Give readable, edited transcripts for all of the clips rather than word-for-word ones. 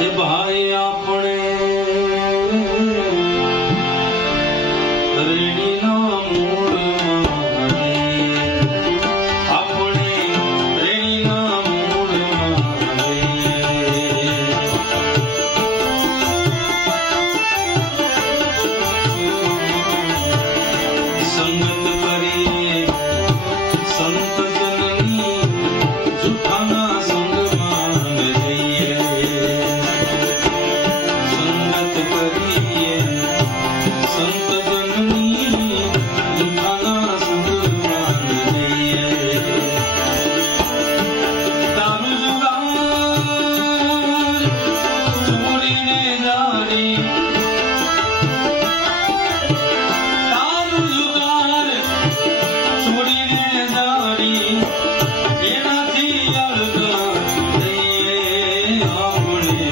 એ ભાઈ આપણે રેણીના મૂળમાં રહીએ, આપણે રેણીના મૂળમાં રહીએ. સંગત કરીએ સંત જનની, જૂઠાના સંગમાં ન જઈએ. સંગત કરીએ સંત જનની, જૂઠાના સંગમાં ન જઈએ. દારૂ જુગાર છોડીને જાણી, દારૂ જુગાર છોડીને જાણી, એનાથી અલગ રહીએ. આપણે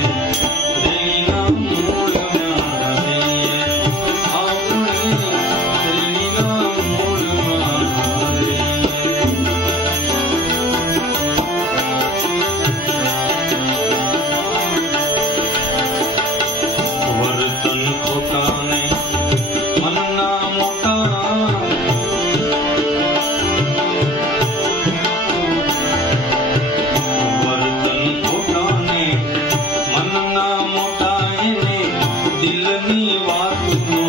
રેણીના મૂળમાં રહીએ, આપણે રેણીના મૂળમાં રહીએ. વર્તન ખોટાને મનના મોટા, વર્તન ખોટાને મનના મોટા, એને દિલની વાતનો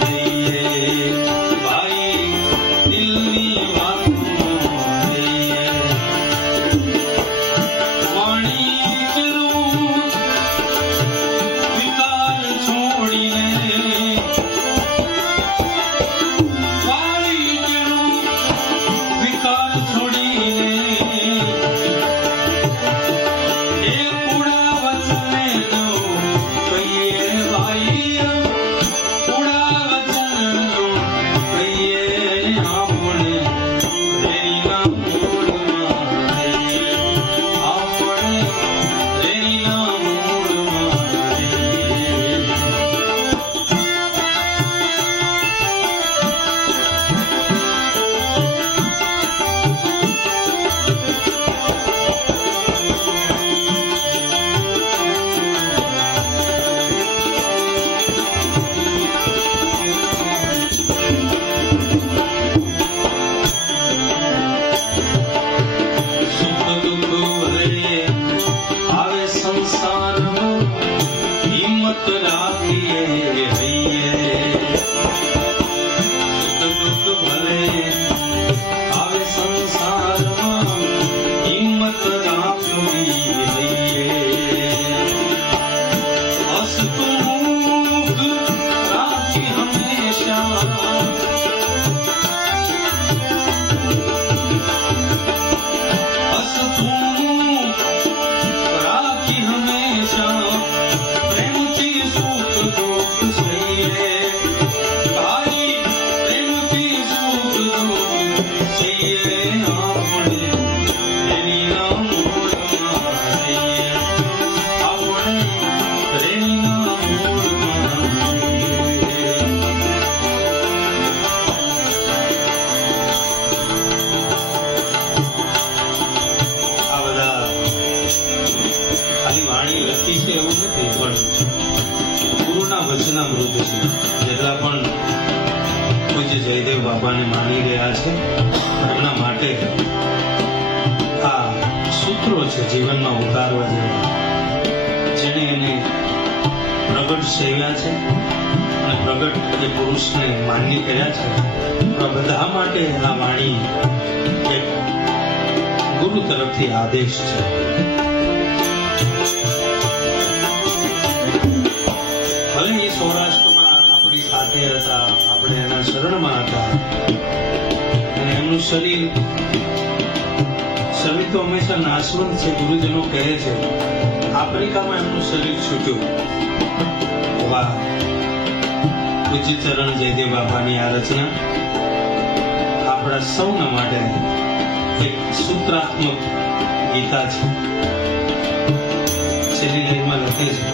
દઈએ. ભાઈ દિલની વાતનો દઈએ. વાણી કરું વિકાર છોડીને, વાણી કરું વિકાર છોડીને, એ કુડા વચને જો કહીએ. ભાઈ કુડા વચન જો કહીએ. આપણે રેણીના મૂળમાં રહીએ, આપણે રેણીના મૂળમાં રહીએ. સુખ દુઃખ ભલે આવે સંસારમાં, હિંમત રાખીએ રહીએ. સુખ દુઃખ ભલે આવે સંસારમાં, હિંમત રાખવી રહીએ. હસતું મુખ રાખી હંમેશા, હસતું રાખી હંમેશા, પ્રેમથી સુખ દુઃખ સહીએ. ભાઈ પ્રેમથી સુખ દુઃખ સહીએ. આપણે રેણીના મૂળમાં રહીએ, આપણે રેણીના મૂળમાં રહીએ. આ બધા ખાલી વાણી લખી છે એવું નથી, પણ ગુરુના વચનામૃત છે. જેટલા પણ પૂજ્ય જયદેવ બાપાને માની ગયા છે, એમના માટે આ સૂત્રો છે જીવનમાં ઉતારવા જેવા, જેણે એને પ્રગટ સેવ્યા છે અને પ્રગટ એ પુરુષને માન્ય કર્યા છે. આ બધા માટે આ વાણી એક ગુરુ તરફથી આદેશ છે. ભલે એ સૌરાષ્ટ્રમાં આપણી સાથે હતા, આપણે એના શરણમાં હતા, અને એમનું શરીર તો હંમેશા નાશવંત છે. ગુરુજનો કહે છે આફ્રિકામાં એમનું શરીર છૂટ્યું. વાહ! પૂજ્ય ચરણ જયદેવ બાપાની આ રચના આપણા સૌના માટે એક સૂત્રાત્મક ગીતા છે. છેલ્લી લાઈનમાં લખે છે,